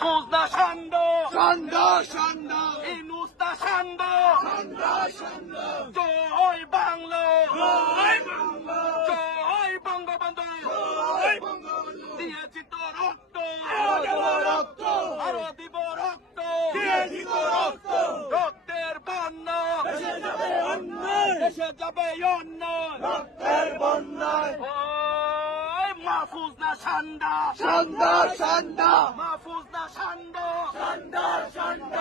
মাহফুজ না সান্ড, সান্ড সান্ড ইউনূস না সান্ড, সান্ড সান্ড জয় বাংলা, জয় বাংলা জয় বঙ্গবন্ধু, জয় বঙ্গবন্ধু দিয়েছি তো রক্ত, দেব রক্ত আরো দিব রক্ত, দিয়েছি তো রক্ত রক্তের বন্যা, দেশে যাবে অন্যায় দেশে যাবে অন্যায়, রক্তের বন্যায় ওই মাহফুজ না সান্ডা, সান্ড সান্ড মাহফুজ না সান্ড, সান্ড সান্ড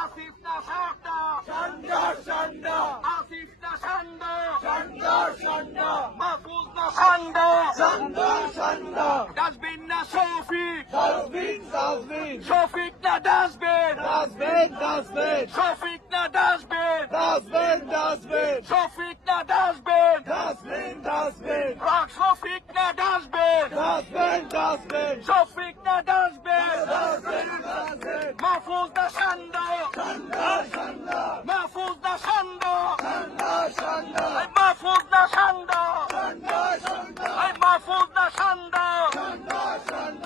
আসিফ না সান্ডা, সান্ড সান্ড আসিফ না সান্ডা, সান্ড সান্ড মাহফুজ না সান্ডা, সান্ড সান্ড ডাস্টবিন না শফিক, ডাস্টবিন ডাস্টবিন শফিক না ডাস্টবিন, ডাস্টবিন ডাস্টবিন শফিক না ডাস্টবিন, ডাস্টবিন ডাস্টবিন শফিক না ডাস্টবিন, ডাস্টবিন ডাস্টবিন শফিক না ডাস্টবিন, ডাস্টবিন ডাস্টবিন শফিক না ডাস্টবিন, ডাস্টবিন ডাস্টবিন মাহফুজ না সান্ডা, সান্ড সান্ড মাহফুজ না সান্ডা, সান্ড সান্ড মাহফুজ না সান্ডা, সান্ড সান্ড মাহফুজ না সান্ডা, সান্ড সান্ড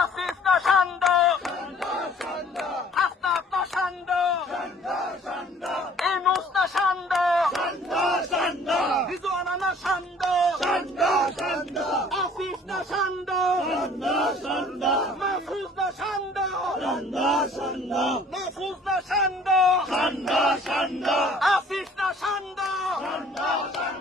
আসিফ না সান্ডা, সান্ড সান্ড আসনাফ না সান্ডা, সান্ড সান্ড ইউনূস না সান্ডা, সান্ড সান্ড রিজওয়ানা না সান্ডা, সান্ড সান্ড আসিফ না সান্ডা, সান্ড সান্ড মাহফুজ না সান্ডা, সান্ড সান্ড মাহফুজ না সান্ডা, সান্ড সান্ড আসিফ না সান্ডা, সান্ড সান্ড